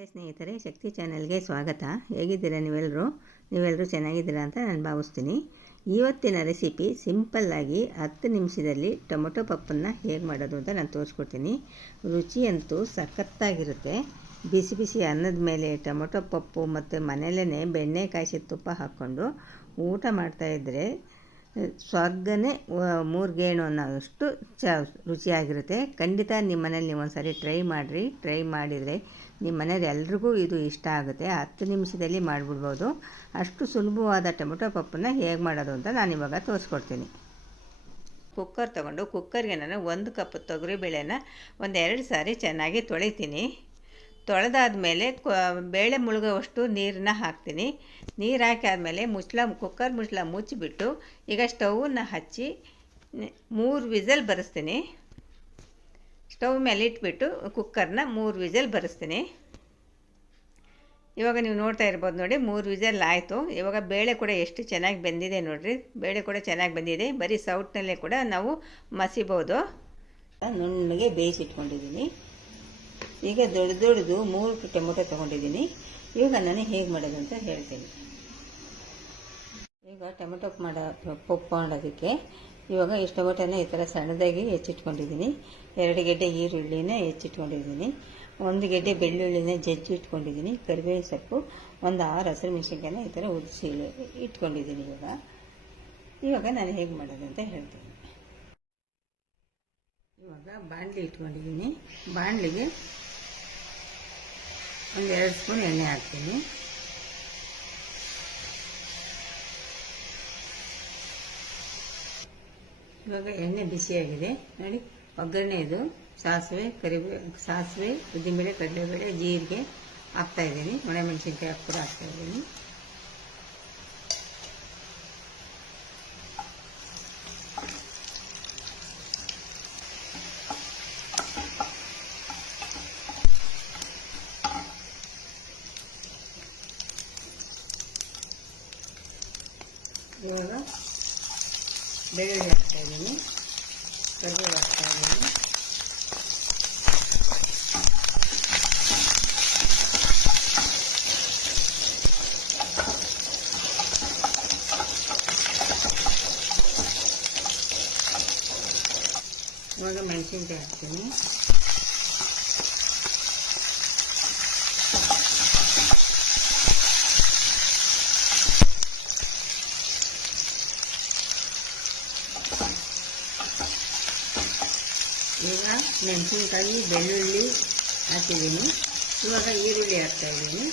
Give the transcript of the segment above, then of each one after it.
ನಮಸ್ತೆ ಸ್ನೇಹಿತರೆ, ಶಕ್ತಿ ಚಾನೆಲ್ಗೆ ಸ್ವಾಗತ. ಹೇಗಿದ್ದೀರಾ ನೀವೆಲ್ಲರೂ ಚೆನ್ನಾಗಿದ್ದೀರಾ ಅಂತ ನಾನು ಭಾವಿಸ್ತೀನಿ. ಇವತ್ತಿನ ರೆಸಿಪಿ ಸಿಂಪಲ್ಲಾಗಿ 10 ನಿಮಿಷದಲ್ಲಿ ಟೊಮೊಟೊ ಪಪ್ಪನ್ನು ಹೇಗೆ ಮಾಡೋದು ಅಂತ ನಾನು ತೋರಿಸ್ಕೊಡ್ತೀನಿ. ರುಚಿಯಂತೂ ಸಖತ್ತಾಗಿರುತ್ತೆ. ಬಿಸಿ ಬಿಸಿ ಅನ್ನದ ಮೇಲೆ ಟೊಮೊಟೊ ಪಪ್ಪು ಮತ್ತು ಮನೆಯಲ್ಲೇ ಬೆಣ್ಣೆ ಕಾಯಿಸಿದ ತುಪ್ಪ ಹಾಕ್ಕೊಂಡು ಊಟ ಮಾಡ್ತಾಯಿದ್ರೆ ಸ್ವರ್ಗನೇ 3 ಗೇಣು ಅನ್ನೋಷ್ಟು ರುಚಿಯಾಗಿರುತ್ತೆ. ಖಂಡಿತ ನಿಮ್ಮ ಮನೇಲಿ ನೀವು ಒಂದು ಸಾರಿ ಟ್ರೈ ಮಾಡಿದರೆ ನಿಮ್ಮ ಮನೆಯವ್ರು ಎಲ್ರಿಗೂ ಇದು ಇಷ್ಟ ಆಗುತ್ತೆ. 10 ನಿಮಿಷದಲ್ಲಿ ಮಾಡಿಬಿಡ್ಬೋದು. ಅಷ್ಟು ಸುಲಭವಾದ ಟೊಮೊಟೊ ಪಪ್ಪನ್ನು ಹೇಗೆ ಮಾಡೋದು ಅಂತ ನಾನು ಇವಾಗ ತೋರಿಸ್ಕೊಡ್ತೀನಿ. ಕುಕ್ಕರ್ ತೊಗೊಂಡು ಕುಕ್ಕರ್ಗೆ ನಾನು 1 ಕಪ್ ತೊಗರಿಬೇಳೆನ 2 ಸಾರಿ ಚೆನ್ನಾಗಿ ತೊಳಿತೀನಿ. ತೊಳೆದಾದ್ಮೇಲೆ ಬೇಳೆ ಮುಳುಗುವಷ್ಟು ನೀರನ್ನ ಹಾಕ್ತೀನಿ. ನೀರು ಹಾಕಿ ಆದಮೇಲೆ ಕುಕ್ಕರ್ ಮುಚ್ಚಳ ಮುಚ್ಚಿಬಿಟ್ಟು ಈಗ ಸ್ಟೌವನ್ನು ಹಚ್ಚಿ 3 ವಿಸಲ್ ಬರೆಸ್ತೀನಿ. ಸ್ಟವ್ ಮೇಲೆ ಇಟ್ಬಿಟ್ಟು ಕುಕ್ಕರ್ನ 3 ವಿಸಲ್ ಬರೆಸ್ತೀನಿ. ಇವಾಗ ನೀವು ನೋಡ್ತಾ ಇರ್ಬೋದು ನೋಡಿ, 3 ವಿಸಲ್ ಆಯಿತು. ಇವಾಗ ಬೇಳೆ ಕೂಡ ಎಷ್ಟು ಚೆನ್ನಾಗಿ ಬೆಂದಿದೆ ನೋಡಿರಿ. ಬೇಳೆ ಕೂಡ ಚೆನ್ನಾಗಿ ಬೆಂದಿದೆ. ಬರೀ ಸೌಟ್ನಲ್ಲೇ ಕೂಡ ನಾವು ಮಸಿಬೋದು. ನುಣ್ಣಗೆ ಬೇಯಿಸಿಟ್ಕೊಂಡಿದ್ದೀನಿ. ಈಗ ದೊಡ್ಡದು 3 ಟೊಮೊಟೊ ತೊಗೊಂಡಿದ್ದೀನಿ. ಇವಾಗ ನಾನು ಹೇಗೆ ಮಾಡೋದು ಅಂತ ಹೇಳ್ತೀನಿ. ಈಗ ಟೊಮೊಟೊ ಪಪ್ಪು ಮಾಡೋದಕ್ಕೆ ಇವಾಗ ಇಷ್ಟು ಟೊಮೊಟೊನ ಈ ಥರ ಸಣ್ಣದಾಗಿ ಹೆಚ್ಚಿಟ್ಕೊಂಡಿದ್ದೀನಿ. 2 ಗೆಡ್ಡೆ ಈರುಳ್ಳಿನ ಹೆಚ್ಚಿಟ್ಕೊಂಡಿದ್ದೀನಿ. 1 ಗೆಡ್ಡೆ ಬೆಳ್ಳುಳ್ಳಿನ ಜಜ್ಜಿ ಇಟ್ಕೊಂಡಿದ್ದೀನಿ. ಕರಿಬೇವಿನ ಸೊಪ್ಪು 6 ಹಸಿರು ಮೆಣಸಿನ್ಕಾಯಿನ ಈ ಥರ ಉದಿಸಿ ಇಟ್ಕೊಂಡಿದ್ದೀನಿ. ಇವಾಗ ನಾನು ಹೇಗೆ ಮಾಡೋದು ಅಂತ ಹೇಳ್ತೀನಿ. ಇವಾಗ ಬಾಣಲಿ ಇಟ್ಕೊಂಡಿದ್ದೀನಿ. ಬಾಣಲಿಗೆ 2 ಸ್ಪೂನ್ ಎಣ್ಣೆ ಹಾಕ್ತೀನಿ. ಇವಾಗ ಎಣ್ಣೆ ಬಿಸಿಯಾಗಿದೆ ನೋಡಿ. ಒಗ್ಗರಣೆ ಇದು ಸಾಸಿವೆ, ಉದ್ದಿನಬೇಳೆ, ಕಡಲೆಬೇಳೆ, ಜೀರಿಗೆ ಹಾಕ್ತಾಯಿದ್ದೀನಿ. ಒಣಮೆಣಸಿನ್ಕಾಯಿ ಕೂಡ ಹಾಕ್ತಾಯಿದ್ದೀನಿ. ಇವಾಗ ಬೆಳ್ಳುಳ್ಳಿ ಹಾಕ್ತಾಯಿದ್ದೀನಿ, ಕರಿಬೇವು ಹಾಕ್ತಾಯಿದ್ದೀನಿ. ಇವಾಗ ಮೆಣಸಿನ್ಕಾಯಿ ಹಾಕ್ತೀನಿ. ಈಗ ಮೆಣಸಿನ್ಕಾಯಿ, ಬೆಳ್ಳುಳ್ಳಿ ಹಾಕಿದ್ದೀನಿ. ಇವಾಗ ಈರುಳ್ಳಿ ಹಾಕ್ತಾಯಿದ್ದೀನಿ.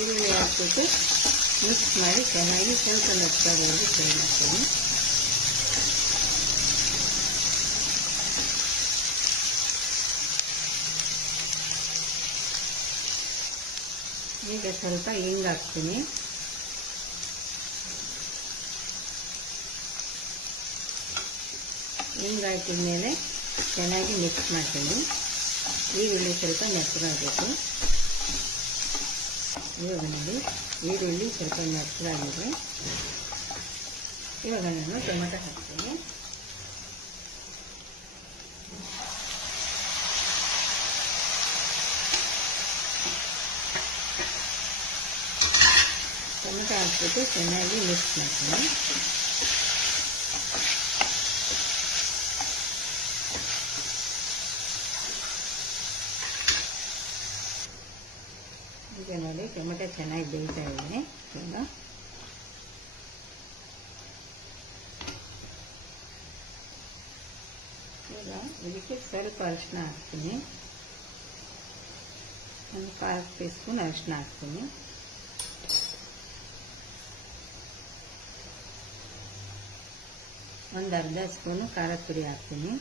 ಈರುಳ್ಳಿ ಹಾಕ್ಬಿಟ್ಟು ಮಿಕ್ಸ್ ಮಾಡಿ ಚೆನ್ನಾಗಿ ಸ್ವಲ್ಪ ಮೆತ್ತಗಾಗಿ ಫ್ರೈ ಮಾಡ್ತೀನಿ. ಈಗ ಸ್ವಲ್ಪ ಹಿಂಗೆ ಹಾಕ್ತೀನಿ. ಹಿಂಗೆ ಹಾಕಿದ್ಮೇಲೆ ಚೆನ್ನಾಗಿ ಮಿಕ್ಸ್ ಮಾಡ್ತೀನಿ. ಈರುಳ್ಳಿ ಸ್ವಲ್ಪ ಮೆತ್ತಗಾಗಬೇಕು. ಇವಾಗ ನೋಡಿ, ಈರುಳ್ಳಿ ಸ್ವಲ್ಪ ಮೆತ್ತಗಾಗಿದೆ. ಇವಾಗ ನಾನು ಟೊಮೆಟೊ ಹಾಕ್ತೀನಿ. ಟೊಮೆಟೊ ಹಾಕ್ಬಿಟ್ಟು ಚೆನ್ನಾಗಿ ಮಿಕ್ಸ್ ಮಾಡ್ತೀನಿ. ಈಗ ನೋಡಿ, ಟೊಮೆಟೊ ಚೆನ್ನಾಗಿ ಬೇಯ್ತಾ ಇದೆ. ಈಗ ಇದಕ್ಕೆ ಸ್ವಲ್ಪ ಅರಿಶಿನ ಹಾಕ್ತೀನಿ. 1/4 ಟೀ ಸ್ಪೂನ್ ಅರಿಶಿನ ಹಾಕ್ತೀನಿ. ಅರ್ಧ ಸ್ಪೂನು ಖಾರದ ಪುಡಿ ಹಾಕ್ತೀನಿ.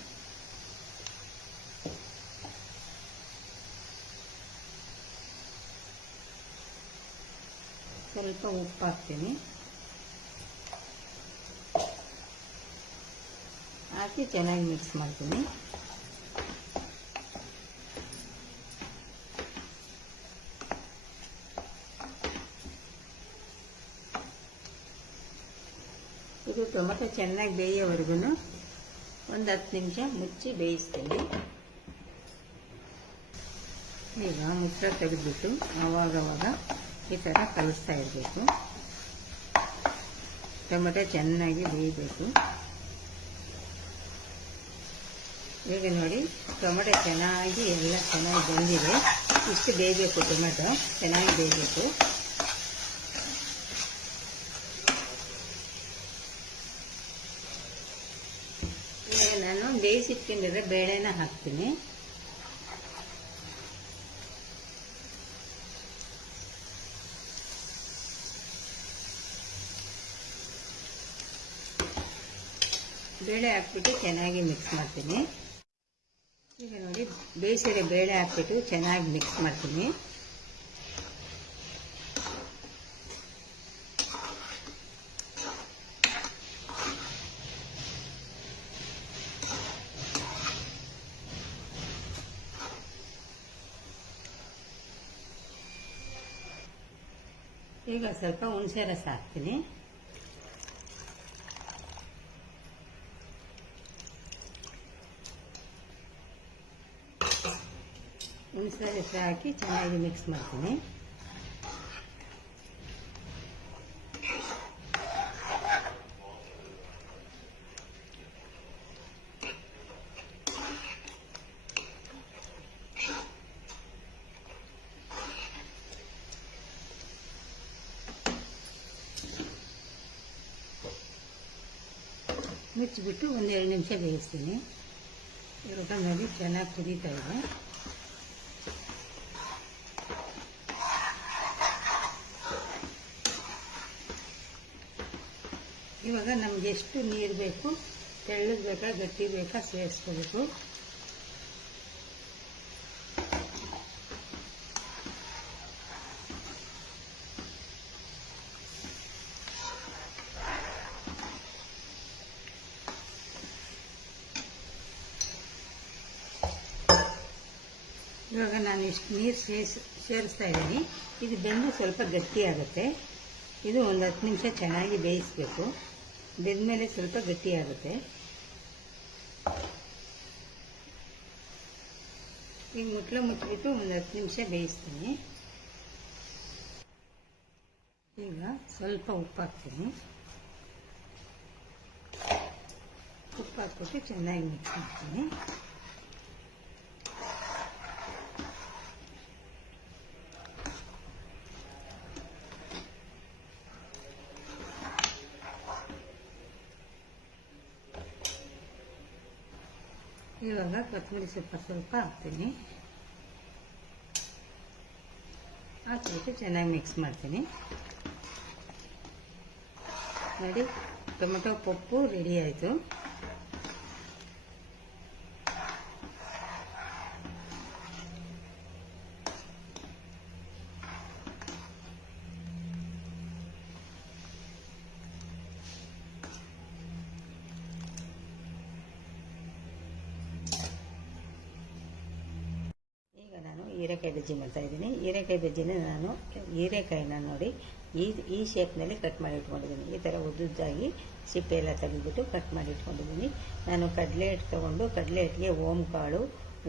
ಸ್ವಲ್ಪ ಉಪ್ಪು ಹಾಕ್ತೀನಿ. ಹಾಕಿ ಚೆನ್ನಾಗಿ ಮಿಕ್ಸ್ ಮಾಡ್ತೀನಿ. ಇದು ಟೊಮೆಟೊ ಚೆನ್ನಾಗಿ ಬೇಯೋವರೆಗೂ ಒಂದು 10 ನಿಮಿಷ ಮುಚ್ಚಿ ಬೇಯಿಸ್ತೀನಿ. ಈಗ ಮುಚ್ಚಳ ತೆಗೆದ್ಬಿಟ್ಟು ಆವಾಗವಾಗ ಈ ಥರ ಕಲಿಸ್ತಾ ಇರಬೇಕು. ಟೊಮೆಟೊ ಚೆನ್ನಾಗಿ ಬೇಯಬೇಕು. ಈಗ ನೋಡಿ ಟೊಮೆಟೊ ಚೆನ್ನಾಗಿ ಎಲ್ಲ ಚೆನ್ನಾಗಿ ಬೆಂದಿದೆ. ಇಷ್ಟು ಬೇಯಬೇಕು, ಟೊಮೆಟೊ ಚೆನ್ನಾಗಿ ಬೇಯಬೇಕು. ಈಗ ನಾನು ಬೇಯಿಸಿಟ್ಕೊಂಡಿರೋ ಬೇಳೆನ ಹಾಕ್ತೀನಿ. ಬೇಳೆ ಹಾಕ್ಬಿಟ್ಟು ಚೆನ್ನಾಗಿ ಮಿಕ್ಸ್ ಮಾಡ್ತೀನಿ. ಈಗ ನೋಡಿ ಬೇಯಿಸಿರೋ ಬೇಳೆ ಹಾಕ್ಬಿಟ್ಟು ಚೆನ್ನಾಗಿ ಮಿಕ್ಸ್ ಮಾಡ್ತೀನಿ. ಈಗ ಸ್ವಲ್ಪ ಹುಣಸೆ ರಸ ಹಾಕ್ತೀನಿ. ಹುಣಸೆ ರಸ ಹಾಕಿ ಚೆನ್ನಾಗಿ ಮಿಕ್ಸ್ ಮಾಡ್ತೀನಿ. ಮುಚ್ಚಿಬಿಟ್ಟು 1-2 ನಿಮಿಷ ಬೇಯಿಸ್ತೀನಿ. ಇವಾಗ ನೋಡಿ ಚೆನ್ನಾಗಿ ಕುದೀತಾ ಇದೆ. ಇವಾಗ ನಮ್ಗೆ ಎಷ್ಟು ನೀರು ಬೇಕು, ತೆಳ್ಳಗೆ ಬೇಕಾ ಗಟ್ಟಿ ಬೇಕಾ ಸೇರಿಸ್ಕೋಬೇಕು. ಇವಾಗ ನಾನು ಇಷ್ಟು ನೀರು ಸೇರಿಸ್ತಾ ಇದ್ದೀನಿ. ಇದು ಬೆಂದು ಸ್ವಲ್ಪ ಗಟ್ಟಿ ಆಗುತ್ತೆ. ಇದು ಒಂದು 10 ನಿಮಿಷ ಚೆನ್ನಾಗಿ ಬೇಯಿಸಬೇಕು. ಬೆಂದಮೇಲೆ ಸ್ವಲ್ಪ ಗಟ್ಟಿ ಆಗುತ್ತೆ. ಈಗ ಮುಚ್ಚಿಬಿಟ್ಟು ಒಂದು 10 ನಿಮಿಷ ಬೇಯಿಸ್ತೀನಿ. ಈಗ ಸ್ವಲ್ಪ ಉಪ್ಪು ಹಾಕ್ತೀನಿ. ಉಪ್ಪು ಹಾಕ್ಬಿಟ್ಟು ಚೆನ್ನಾಗಿ ಮಿಕ್ಸ್ ಮಾಡ್ತೀನಿ. ಇವಾಗ ಕೊತ್ತಂಬರಿ ಸೊಪ್ಪು ಸ್ವಲ್ಪ ಹಾಕ್ತೀನಿ. ಹಾಕ್ಬಿಟ್ಟು ಚೆನ್ನಾಗಿ ಮಿಕ್ಸ್ ಮಾಡ್ತೀನಿ. ನೋಡಿ ಟೊಮೆಟೊ ಪಪ್ಪು ರೆಡಿ ಆಯಿತು. ಹೀರೆಕಾಯಿ ಬಜ್ಜಿ ಮಾಡ್ತಾಯಿದ್ದೀನಿ. ಹೀರೆಕಾಯಿ ಬಜ್ಜಿನ ನಾನು ಹೀರೆಕಾಯಿನ ನೋಡಿ ಈ ಶೇಪ್ನಲ್ಲಿ ಕಟ್ ಮಾಡಿ ಇಟ್ಕೊಂಡಿದ್ದೀನಿ. ಈ ಥರ ಉದ್ದುದ್ದಾಗಿ ಸಿಪ್ಪೆ ಎಲ್ಲ ತೆಗೆದುಬಿಟ್ಟು ಕಟ್ ಮಾಡಿ ಇಟ್ಕೊಂಡಿದ್ದೀನಿ. ನಾನು ಕಡಲೆ ಹಿಟ್ಟು ತೊಗೊಂಡು ಕಡಲೆ ಹಿಟ್ಟಿಗೆ ಓಂಕಾಳು,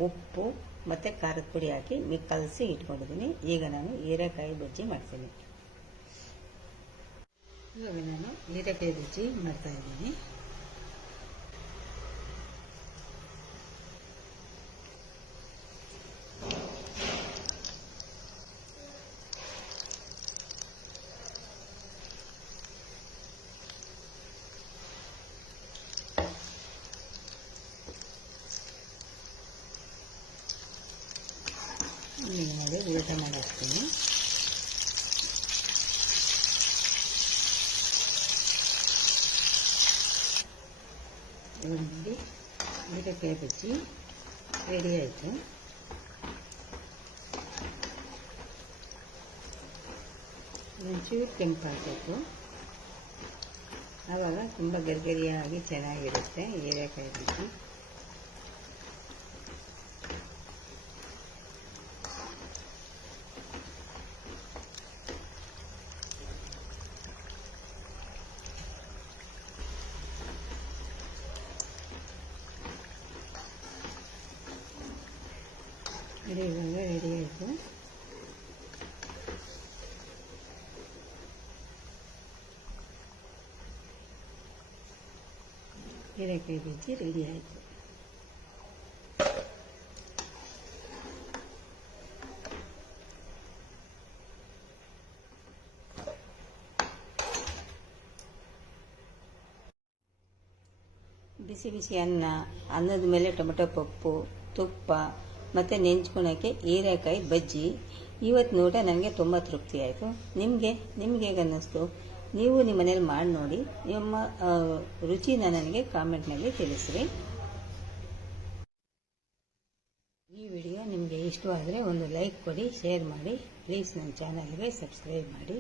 ಉಪ್ಪು ಮತ್ತು ಖಾರದ ಪುಡಿ ಹಾಕಿ ಕಲಸಿ ಇಟ್ಕೊಂಡಿದ್ದೀನಿ. ಈಗ ನಾನು ಹೀರೆಕಾಯಿ ಬಜ್ಜಿ ಮಾಡ್ತೀನಿ. ಇವಾಗ ನಾನು ಹೀರೆಕಾಯಿ ಬಜ್ಜಿ ಮಾಡ್ತಾಯಿದ್ದೀನಿ. ಈಗ ನೋಡಿ ಊಟ ಮಾಡಿಸ್ತೀನಿ. ನೋಡಿ ಹೀರೆಕಾಯಿ ಬಜ್ಜಿ ರೆಡಿ ಆಯಿತು. ಒಂಚೂರು ಕೆಂಪು ಹಾಕಬೇಕು. ಆವಾಗ ತುಂಬ ಗರಿಗರಿಯಾಗಿ ಚೆನ್ನಾಗಿರುತ್ತೆ ಹೀರೆಕಾಯಿ ಬಜ್ಜಿ. ಇವಾಗ ರೆಡಿ ಆಯಿತು. ಹೀರೆಕಾಯಿ ಬಜ್ಜಿ ರೆಡಿ ಆಯಿತು. ಬಿಸಿ ಬಿಸಿ ಅನ್ನದ ಮೇಲೆ ಟೊಮೆಟೊ ಪಪ್ಪು, ತುಪ್ಪ ಮತ್ತು ನೆಂಚ್ಕೊಳಕ್ಕೆ ಹೀರೆಕಾಯಿ ಬಜ್ಜಿ. ಇವತ್ತು ನೋಟ ನನಗೆ ತುಂಬ ತೃಪ್ತಿ ಆಯಿತು. ನಿಮಗೆ ಹೇಗೆ ಅನ್ನಿಸ್ತು? ನೀವು ನಿಮ್ಮ ಮನೇಲಿ ಮಾಡಿ ನೋಡಿ. ನಿಮ್ಮ ರುಚಿನ ನನಗೆ ಕಾಮೆಂಟ್ನಲ್ಲಿ ತಿಳಿಸ್ರಿ. ಈ ವಿಡಿಯೋ ನಿಮಗೆ ಇಷ್ಟವಾದರೆ ಒಂದು ಲೈಕ್ ಕೊಡಿ, ಶೇರ್ ಮಾಡಿ. ಪ್ಲೀಸ್ ನನ್ನ ಚಾನಲ್ಗೆ ಸಬ್ಸ್ಕ್ರೈಬ್ ಮಾಡಿ.